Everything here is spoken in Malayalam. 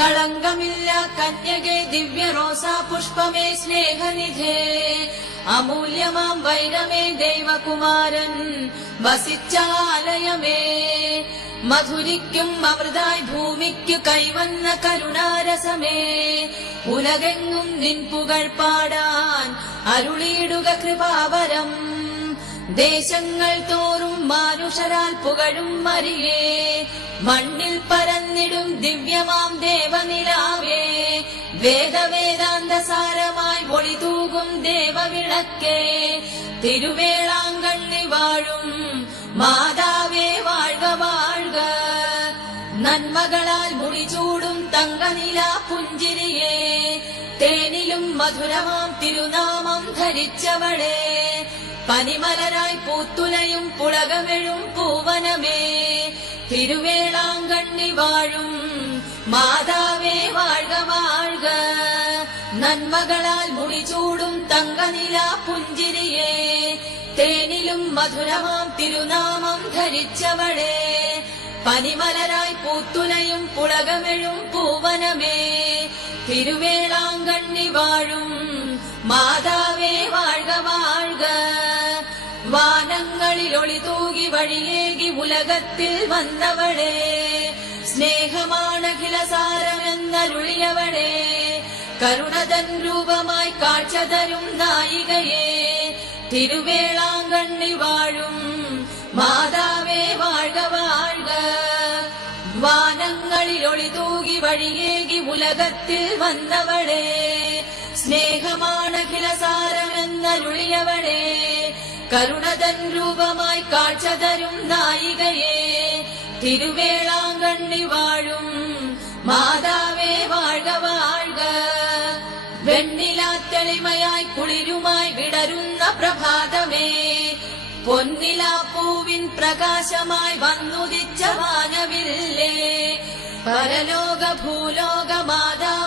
കളങ്കമില്ല കന്യകെ ദിവ്യ റോസാ പുഷ്പമേ സ്നേഹനിധേ അമൂല്യമാം വൈരമേ ദൈവകുമാരൻ വസിച്ചാലയമേ മധുരിക്കും അമൃതായി ഭൂമിക്കു കൈവന്ന കരുണാരസമേ ഉലകെങ്ങും നിൻ പുകഴ് പാടാൻ അരുളിയിടുക കൃപാവരം ദേശങ്ങൾ തോറും മാനുഷരാൽ പുകഴും മരിയേ മണ്ണിൽ പരന്നിടും ദിവ്യമാം ദേവനിലാവേ വേദവേദാന്തസാരമായി ഒളിതൂകും ദേവവിളക്കേ തിരുവേളാങ്കണ്ണി വാഴും മാതാവേ വാഴ്ക വാഴ്ക നന്മകളാൽ മുടിചൂടും തങ്കനില പുഞ്ചിരിയേ തേനിലും മധുരമാം തിരുനാമം ധരിച്ചവളെ പനിമലരായി പൂത്തുലയും പുളകമെഴും പൂവനമേ തിരുവേളാങ്കണ്ണി വാഴും മാതാവേ വാഴ്ക വാഴ്ക നന്മകളാൽ മുടിചൂടും തങ്കനില പുഞ്ചിരിയേ തേനിലും മധുരമാം തിരുനാമം ധരിച്ചവളെ പനിമലരായി പൂത്തുലയും പുളകമെഴും പൂവനമേ തിരുവേളാങ്കണ്ണി വാഴും മാതാവേ വാഴ്ക വാഴ്ക വാനങ്ങളിൽ ഒളിതൂകി വഴിയേകി ഉലകത്തിൽ വന്നവളെ സ്നേഹമാണഖിലസാരമെന്നരുളിയവളെ കരുണതൻ രൂപമായി കാഴ്ച തരും നായികയെ തിരുവേളാങ്കണ്ണി വാഴും മാതാവേ വാഴ്ക വാഴ്ക വാനങ്ങളിൽ ഒളിതൂകി വഴിയേകി ഉലകത്തിൽ വന്നവളെ സ്നേഹമാണഖിലസാരമെന്നരുളിയവളെ കരുണതൻ രൂപമായി കാഴ്ച തരും നായികയെ തിരുവേളാങ്കണ്ണി വാഴും മാതാവേ വാഴ്ക വാഴ്ക വെണ്ണിലാത്തെളിമയായി കുളിരുമായി വിടരുന്ന പ്രഭാതമേ പൊന്നിലാപ്പൂവിൻ പ്രകാശമായി വന്നുദിച്ച വാനവില്ലേ പരലോക ഭൂലോക മാതാവ്